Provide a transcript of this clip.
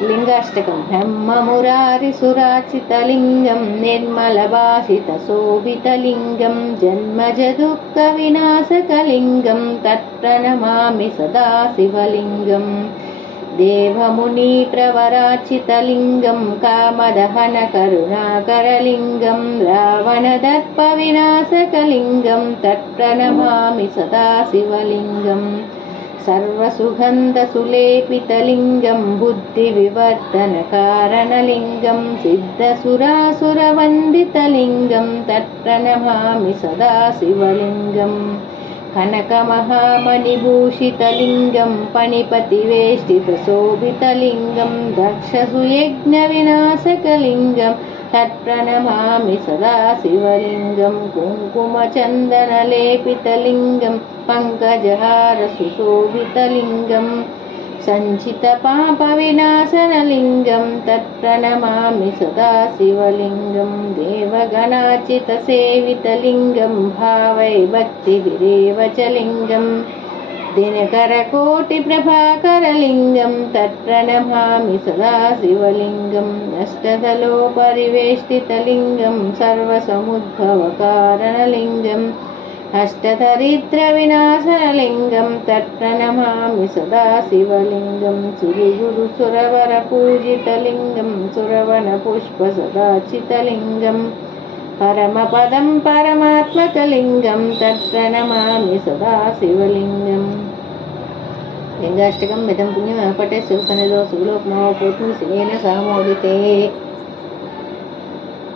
लिंगाष्टकं ब्रह्ममुरारिसुराचितलिङ्गं निर्मलभाषितशोभितलिङ्गं जन्मजदुःखविनाशकलिङ्गं तत्प्रणमामि सदा शिवलिङ्गम् देवमुनिप्रवराचितलिङ्गं कामदहनकरुणाकरलिङ्गं रावणदर्पविनाशकलिङ्गं तत्प्रणमामि सदा शिवलिङ्गम् सर्वसुगन्धसुलेपितलिङ्गं बुद्धिविवर्धनकारणलिङ्गं सिद्धसुरासुरवन्दितलिङ्गं तत्प्रणमामि सदा शिवलिङ्गम् कनकमहामणिभूषितलिङ्गं पणिपतिवेष्टितशोभितलिङ्गं दक्षसुयज्ञविनाशकलिङ्गं तत्प्रणमामि सदा शिवलिङ्गं कुङ्कुमचन्दनलेपितलिङ्गं पङ्कजहारसुशोभितलिङ्गं सञ्चितपापविनाशनलिङ्गं तत्प्रणमामि सदा शिवलिङ्गं देवगणाचितसेवितलिङ्गं भावै भक्तिभिरेव च लिङ्गं दिनकरकोटिप्रभाकरलिङ्गं तत्प्रणमामि सदा शिवलिङ्गम् अष्टदलोपरिवेष्टितलिङ्गं सर्वसमुद्भवकारणलिङ्गम् अष्टदरिद्रविनाशनलिङ्गं तत्प्रणमामि सदा शिवलिङ्गं सुरगुरुसुरवरपूजितलिङ्गं सुरवनपुष्पसदाचितलिङ्गं परमपदं परमात्मकलिङ्गं तत्प्रणमामि सदा शिवलिङ्गम् लिंगाष्टकं मिदं पुण्यं पठे शिवसन्निधौ सुलोकमोपूर्तिं शिवेन सामोदिते।